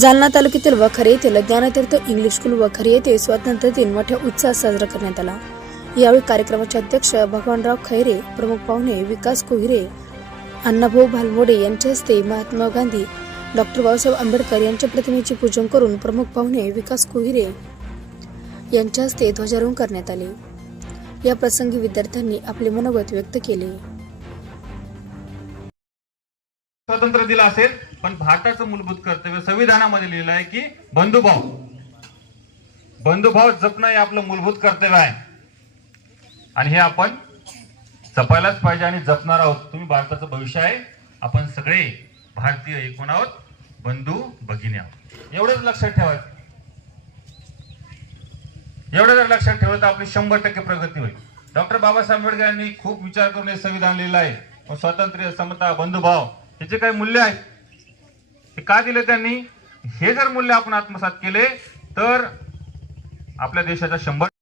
जालना तालुक्यातील वखर येथील ज्ञानतीर्थ English school वखर येथे स्वातंत्र्य दिन मोठ्या उत्साहात साजरा करण्यात आला. यावेळी कार्यक्रमाचे अध्यक्ष भगवानराव खैरे प्रमुख पाहुणे विकास कोहिरे अण्णाभाऊ भालमोडे यांच्या हस्ते महात्मा गांधी डॉक्टर बाबासाहेब आंबेडकर यांच्या प्रतिमेचे पूजन करून प्रमुख पाहुणे विकास कोहिरे यांच्या हस्ते ध्वजारोहण करण्यात आले. या प्रसंगी विद्यार्थ्यांनी आपले मनोगत व्यक्त केले. स्वातंत्र्य दिलं असेल. पण भारताचं मूलभूत कर्तव्य संविधानामध्ये लिहिलं आहे की बंधुभाव. बंधुभाव जपणं हे आपलं मूलभूत कर्तव्य आहे. आणि हे आपण जपायलाच पाहिजे आणि जपणार आहोत. तुम्ही भारताचं भविष्य आहे. आपण सगळे भारतीय एकूण आहोत. बंधू भगिनी आहोत. एवढंच लक्षात ठेवायचं. एवढं जर लक्षात ठेवलं तर आपली शंभर टक्के प्रगती होईल. डॉक्टर बाबासाहेब आंबेडकर यांनी खूप विचार करून हे संविधान लिहिलं आहे. मग स्वातंत्र्य समता बंधुभाव ह्याचे काही मूल्य आहे? हे का दिले त्यांनी? हे जर मूल्य आपण आत्मसात केले तर आपल्या देशाचा शंभर